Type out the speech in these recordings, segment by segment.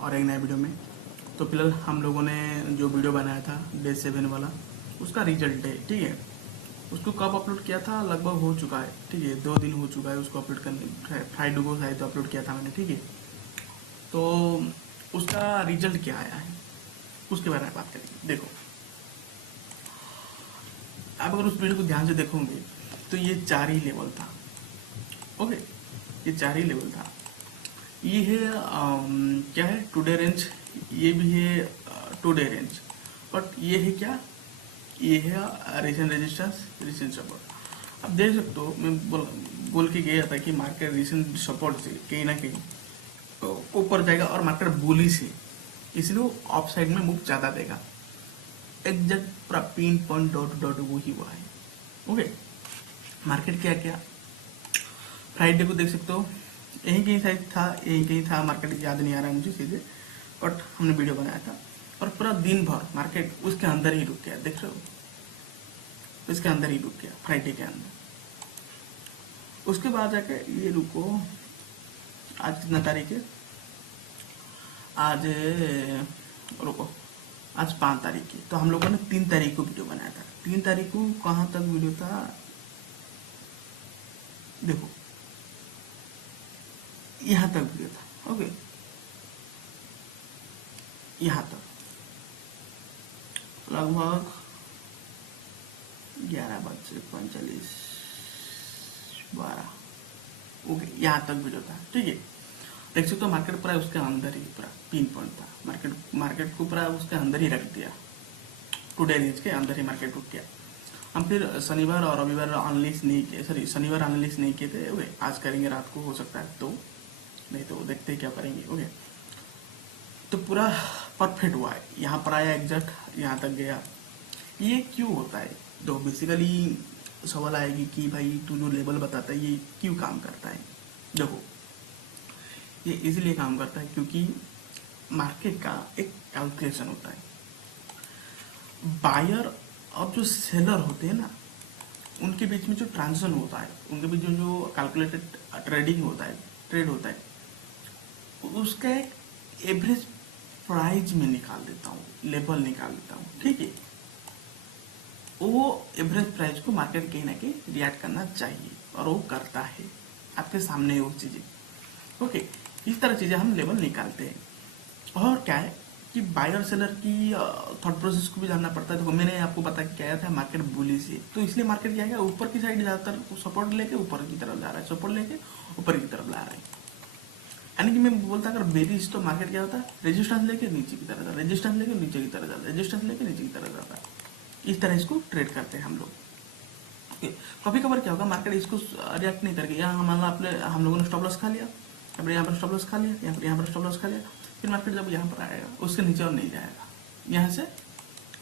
और एक नए वीडियो में। तो फिलहाल हम लोगों ने जो वीडियो बनाया था डे 7 वाला, उसका रिजल्ट है, ठीक है। उसको कब अपलोड किया था, लगभग हो चुका है, ठीक है, 2 दिन हो चुका है उसको अपलोड करने। फ्राइडे को शायद अपलोड किया था मैंने, ठीक है। तो उसका रिजल्ट क्या आया है उसके बारे में बात करेंगे। देखो, आप अगर उस वीडियो को ध्यान से देखोगे तो ये 4 ही लेवल था, ओके। ये 4 ही लेवल था। ये है क्या है, टुडे रेंज, ये भी है टुडे रेंज, बट ये है क्या, ये है रिसेंट रेजिस्टेंस, रिसेंट सपोर्ट। अब देख सकते हो, मैं बोल के गया था कि मार्केट रिसेंट सपोर्ट से कहीं ना कहीं तो ऊपर जाएगा और मार्केट बुलिश है, इसलिए वो ऑफ साइड में मूव ज़्यादा देगा। एग्जैक्ट पूरा पिन पॉइंट डॉट डॉट वो ही हुआ है, ओके। मार्केट क्या क्या, फ्राइडे को देख सकते हो, यहीं कहीं साइड था, यहीं कहीं था, मार्केट याद नहीं आ रहा है मुझे सीधे, बट हमने वीडियो बनाया था। और पूरा दिन भर मार्केट उसके अंदर ही रुक गया, देख रहे हो, इसके अंदर ही रुक गया, फ्राइडे के अंदर। उसके बाद जाके ये रुको, आज कितना तारीख है, आज रुको, आज 5 तारीख है। तो हम लोगों ने 3 तारीख को वीडियो बनाया था। 3 तारीख को कहाँ तक वीडियो था, देखो यहाँ तक वीडियो था, ओके, यहाँ तक लगभग 11:45 12, ओके, यहाँ तक वीडियो था, ठीक है। देख सकते हो मार्केट पूरा उसके अंदर ही, पूरा पिन पॉइंट था, मार्केट को पूरा उसके अंदर ही रख दिया, टुडे रेंज के अंदर ही मार्केट रुक गया। हम फिर शनिवार और रविवार एनालिसिस नहीं किए, सॉरी शनिवार एनालिसिस नहीं किए थे, ओके। आज करेंगे रात को, हो सकता है, तो नहीं तो देखते क्या करेंगे, ओके। तो पूरा परफेक्ट हुआ है, यहाँ पर आया एग्जैक्ट, यहाँ तक गया। ये क्यों होता है, तो बेसिकली सवाल आएगी कि भाई तू जो लेवल बताता है ये क्यों काम करता है। देखो, ये इसलिए काम करता है क्योंकि मार्केट का एक कैलकुलेशन होता है। बायर और जो सेलर होते हैं ना, उनके बीच में जो ट्रांजेक्शन होता है, उनके बीच में जो कैलकुलेटेड ट्रेडिंग होता है, ट्रेड होता है, उसका एक एवरेज प्राइस में निकाल देता हूँ, लेवल निकाल देता हूँ, ठीक है। वो एवरेज प्राइस को मार्केट कहीं ना कहीं रिएक्ट करना चाहिए, और वो करता है, आपके सामने है वो चीज़ें, ओके। इस तरह चीज़ें हम लेवल निकालते हैं। और क्या है कि बायर सेलर की थॉट प्रोसेस को भी जानना पड़ता है। तो मैंने आपको बता के क्या था, मार्केट बुलिश है, तो इसलिए मार्केट क्या है, ऊपर की साइड ज़्यादातर सपोर्ट लेके ऊपर की तरफ जा रहा है, सपोर्ट लेके ऊपर की तरफ ला रहा है। यानी कि मैं बोलता अगर बेरिश, तो मार्केट क्या होता है, रेजिस्टेंस लेके नीचे की तरफ जाता है, रेजिस्टेंस लेके नीचे की तरफ जाता है, रेजिस्टेंस लेके नीचे की तरफ जाता है। इस तरह इसको ट्रेड करते हैं हम लोग। कभी कभार क्या होगा, मार्केट इसको रिएक्ट नहीं करके, यहाँ हम लोगों ने स्टॉप लॉस खा लिया, यहाँ पर स्टॉप लॉस खा लिया, यहाँ पर स्टॉप लॉस खा लिया, फिर मार्केट जब यहाँ पर आएगा उसके नीचे और नहीं जाएगा, यहाँ से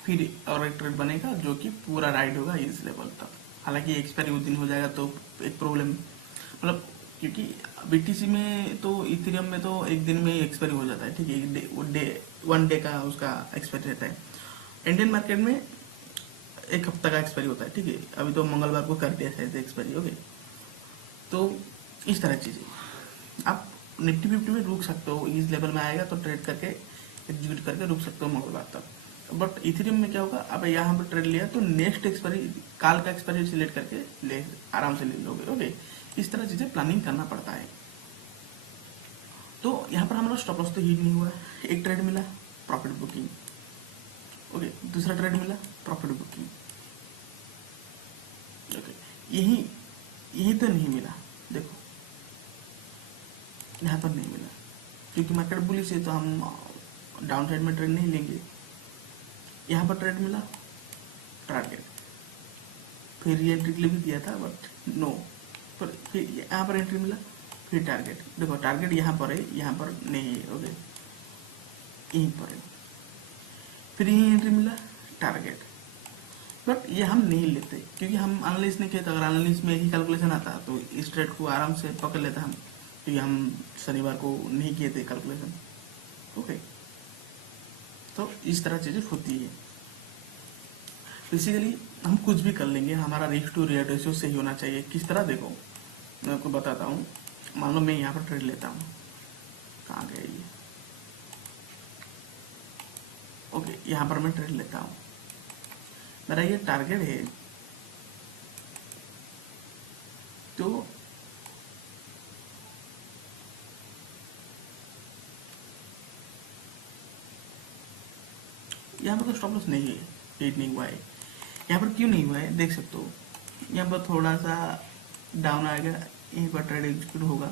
फिर और एक ट्रेड बनेगा जो कि पूरा राइड होगा इस लेवल तक। हालांकि एक्सपायरी उस दिन हो जाएगा तो एक प्रॉब्लम, मतलब क्योंकि बीटीसी में तो, इथेरियम में तो एक दिन में ही एक्सपायरी हो जाता है, ठीक है, 1 डे का उसका एक्सपायरी रहता है। इंडियन मार्केट में एक हफ्ता का एक्सपायरी होता है, ठीक है। अभी तो मंगलवार को कर दिया शायद एक्सपायरी, ओके। तो इस तरह चीज़ें आप निफ्टी 50 में रुक सकते हो, इस लेवल में आएगा तो ट्रेड करके एग्जीक्यूट करके रुक सकते हो मंगलवार तक। बट इथेरियम में क्या होगा, अब यहाँ पर ट्रेड लिया तो नेक्स्ट एक्सपायरी, काल का एक्सपायरी सिलेक्ट करके ले आराम से ले लोगे, ओके। इस तरह चीज़ें प्लानिंग करना पड़ता है। तो यहाँ पर हमारा स्टॉप लॉस तो हिट नहीं हुआ है, एक ट्रेड मिला प्रॉफिट बुकिंग, ओके, दूसरा ट्रेड मिला प्रॉफिट बुकिंग, ओके। यही तो नहीं मिला, देखो यहाँ पर नहीं मिला क्योंकि मार्केट बुलिश है, तो हम डाउन साइड में ट्रेड नहीं लेंगे। यहाँ पर ट्रेड मिला टारगेट, फिर ये एंट्री के लिए भी दिया था बट नो, पर फिर यहाँ पर एंट्री मिला, फिर टारगेट, देखो टारगेट यहाँ पर है, यहाँ पर नहीं है, ओके, यहीं पर है, फिर यही एंट्री मिला टारगेट। बट ये हम नहीं लेते क्योंकि हम एनालिसिस नहीं किए, तो अगर एनालिसिस में यही कैलकुलेशन आता तो इस ट्रेड को आराम से पकड़ लेते हम, क्योंकि हम शनिवार को नहीं किए थे कैलकुलेशन, ओके। तो इस तरह चीज़ें होती है। बेसिकली हम कुछ भी कर लेंगे, हमारा रिस्क टू रिटर्न रेशियो सही होना चाहिए। किस तरह, देखो मैं आपको बताता हूँ। मान लो मैं यहाँ पर ट्रेड लेता हूँ, कहाँ गया ये, ओके, यहाँ पर मैं ट्रेड लेता हूँ, मेरा ये टारगेट है। तो यहाँ पर तो स्टॉप लॉस नहीं है, हिट नहीं हुआ है। यहाँ पर क्यों नहीं हुआ है देख सकते हो, यहाँ पर थोड़ा सा डाउन आएगा, यहीं पर ट्रेड एग्जीक्यूट होगा,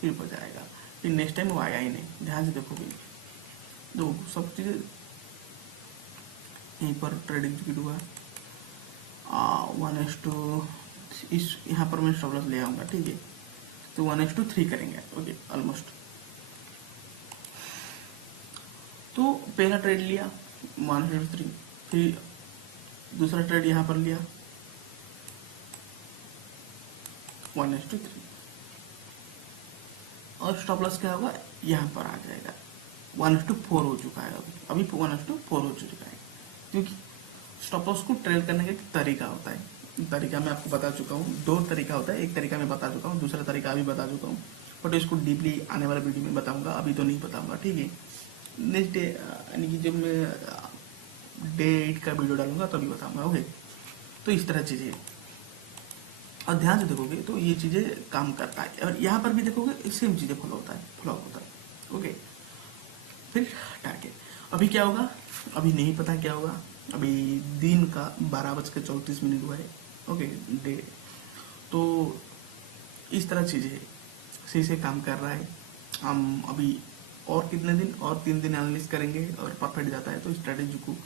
फिर ऊपर जाएगा, फिर नेक्स्ट टाइम वो आया ही नहीं। ध्यान से देखो भी, दो सब चीज़ें यहीं पर ट्रेड एग्जीक्यूट हुआ 1:, इस यहाँ पर मैं स्टॉप लॉस ले आऊँगा, ठीक है। तो 1:3 करेंगे, ओके ऑलमोस्ट। तो पहला ट्रेड लिया 1:3, फिर दूसरा ट्रेड यहाँ पर लिया 1:3, और स्टॉप लॉस क्या होगा, यहाँ पर आ जाएगा 1:4 हो चुका है, अभी 1:4 हो चुका है। क्योंकि स्टॉप लॉस को ट्रेड करने का एक तरीका होता है, तरीका मैं आपको बता चुका हूँ, दो तरीका होता है, एक तरीका मैं बता चुका हूँ, दूसरा तरीका अभी बता चुका हूँ, बट इसको डीपली आने वाले वीडियो में बताऊंगा, अभी तो नहीं बताऊंगा, ठीक है। नेक्स्ट डे यानी कि जब मैं डे 8 का वीडियो डालूंगा तभी बताऊंगा, ओके। तो इस तरह चीज़ें, और ध्यान से देखोगे तो ये चीज़ें काम करता है, और यहाँ पर भी देखोगे सेम चीज़ें फॉलो होता है, ओके। फिर टारगेट, अभी क्या होगा अभी नहीं पता क्या होगा, अभी दिन का 12:34 हुआ है, ओके डे। तो इस तरह चीज़ें सही से काम कर रहा है। हम अभी और कितने दिन, और 3 दिन एनालिस करेंगे, और परफेक्ट जाता है तो स्ट्रेटेजी को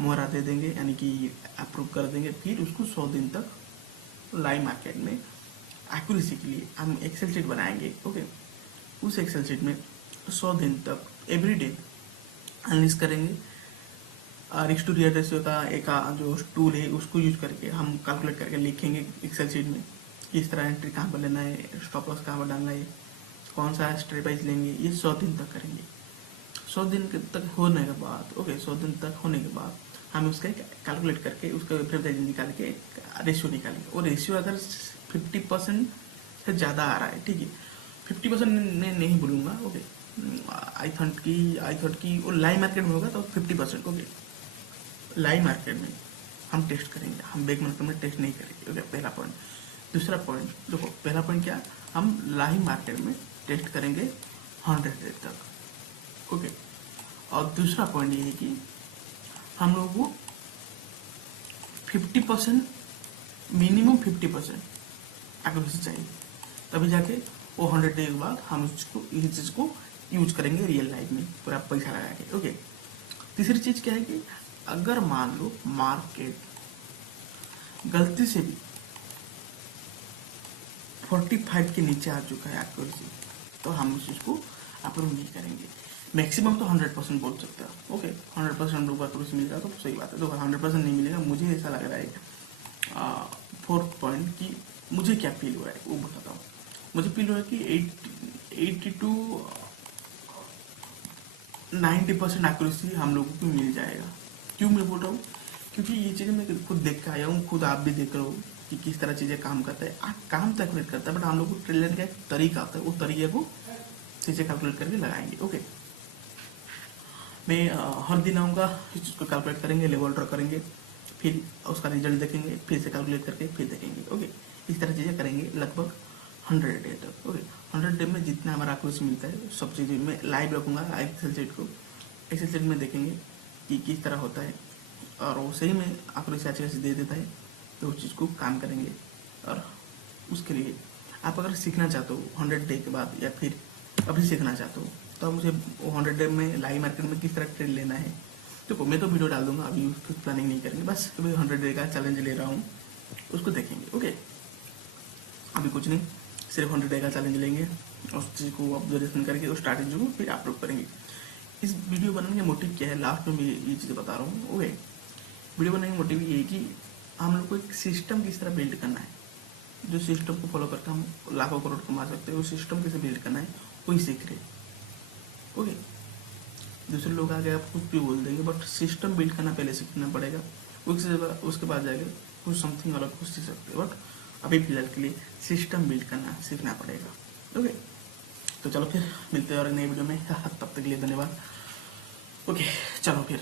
मोहरा दे देंगे, यानी कि अप्रूव कर देंगे। फिर उसको 100 दिन तक लाइव मार्केट में एक्यूरेसी के लिए हम एक्सेल शीट बनाएंगे, ओके। उस एक्सेल शीट में 100 दिन तक एवरी डे एनालिस करेंगे। रिस्क टू रियल रेशियो का एक जो टूल है उसको यूज करके हम कैलकुलेट करके लिखेंगे एक्सेल शीट में, किस तरह एंट्री कहाँ पर लेना है, स्टॉप लॉस कहाँ पर डालना है, कौन सा स्ट्रेटेजी लेंगे, ये 100 दिन तक करेंगे। 100 दिन तक होने के बाद, ओके 100 दिन तक होने के बाद हम उसका कैलकुलेट करके उसका एवरेज निकाल के रेशियो निकालेंगे। और रेशियो अगर 50% से ज़्यादा आ रहा है, ठीक है, 50% नहीं बोलूँगा, ओके। आई थॉट की वो लाइव मार्केट में होगा तो 50%, ओके। लाइव मार्केट में हम टेस्ट करेंगे, हम बेक मार्केट में टेस्ट नहीं करेंगे, ओके। पहला पॉइंट। दूसरा पॉइंट देखो, पहला पॉइंट क्या, हम लाइव मार्केट में टेस्ट करेंगे 100 डे तक, ओके। और दूसरा पॉइंट ये है कि हम लोगों को 50%, मिनिमम 50% एक्यूरेसी चाहिए, तभी जाके वो 100 डे के बाद हम इस चीज़ को यूज करेंगे रियल लाइफ में पूरा पैसा लगा के, ओके। तीसरी चीज़ क्या है कि अगर मान लो मार्केट गलती से भी 45 के नीचे आ चुका है एक्यूरेसी, तो हम उस चीज़ को अप्रूव नहीं करेंगे। मैक्सिमम तो 100% बोल सकते हो, ओके। 100% हम लोग को एक्यूरेसी मिलेगा तो सही बात है। तो 100% नहीं मिलेगा, मुझे ऐसा लग रहा है 4th पॉइंट की मुझे क्या फील हो रहा है वो बताता हूँ। मुझे फील हो रहा है कि 80 to 90% एक्यूरेसी हम लोगों को मिल जाएगा। क्यों मैं बोल रहा हूँ, क्योंकि ये चीज़ें मैं खुद देख के आया हूँ, खुद आप भी देख रहे हो कि किस तरह चीज़ें काम करता है। काम तो कैलकुलेट करता है, बट हम लोग को ट्रेड का एक तरीका आता है, वो तरीके को चीज़ें कैलकुलेट करके लगाएंगे, ओके। मैं हर दिन आऊँगा, इस चीज़ को कैलकुलेट करेंगे, लेवल ड्रॉ करेंगे, फिर उसका रिजल्ट देखेंगे, फिर से कैलकुलेट करके फिर देखेंगे, ओके। इस तरह चीज़ें करेंगे लगभग 100 डे तक, ओके। 100 डे में जितना हमारा एक्यूरेसी मिलता है सब चीज़ें मैं लाइव रखूँगा एक्सेल शीट को। एक्सेल शीट में देखेंगे कि किस तरह होता है, और वो सही में एक्यूरेसी अच्छे से दे देता है तो उस चीज़ को काम करेंगे। और उसके लिए आप अगर सीखना चाहते हो 100 डे के बाद, या फिर अभी सीखना चाहते हो, तो मुझे 100 डे में लाइव मार्केट में किस तरह ट्रेड लेना है, देखो मैं तो वीडियो डाल दूंगा, अभी उसकी प्लानिंग नहीं करेंगे, बस अभी 100 डे का चैलेंज ले रहा हूँ, उसको देखेंगे, ओके। अभी कुछ नहीं, सिर्फ 100 डे का चैलेंज लेंगे, उस चीज़ को ऑब्जर्वेशन करके उस स्ट्रैटेजी को फिर अप्रूव करेंगे। इस वीडियो बनाने का मोटिव क्या है, लास्ट में मैं ये चीज़ें बता रहा हूँ, ओके। वीडियो बनाने का मोटिव ये है कि हम लोग को एक सिस्टम किस तरह बिल्ड करना है, जो सिस्टम को फॉलो करके हम लाखों करोड़ कमा सकते हैं, वो सिस्टम कैसे बिल्ड करना है वही सीख रहे, ओके। दूसरे लोग आगे आप कुछ भी बोल देंगे, बट सिस्टम बिल्ड करना पहले सीखना पड़ेगा, उसके बाद जाके कुछ समथिंग अलग कुछ सीख सकते हैं, बट अभी फिलहाल के लिए सिस्टम बिल्ड करना सीखना पड़ेगा, ओके। तो चलो फिर मिलते हैं और नई वीडियो में, तब तक के लिए धन्यवाद, ओके। चलो फिर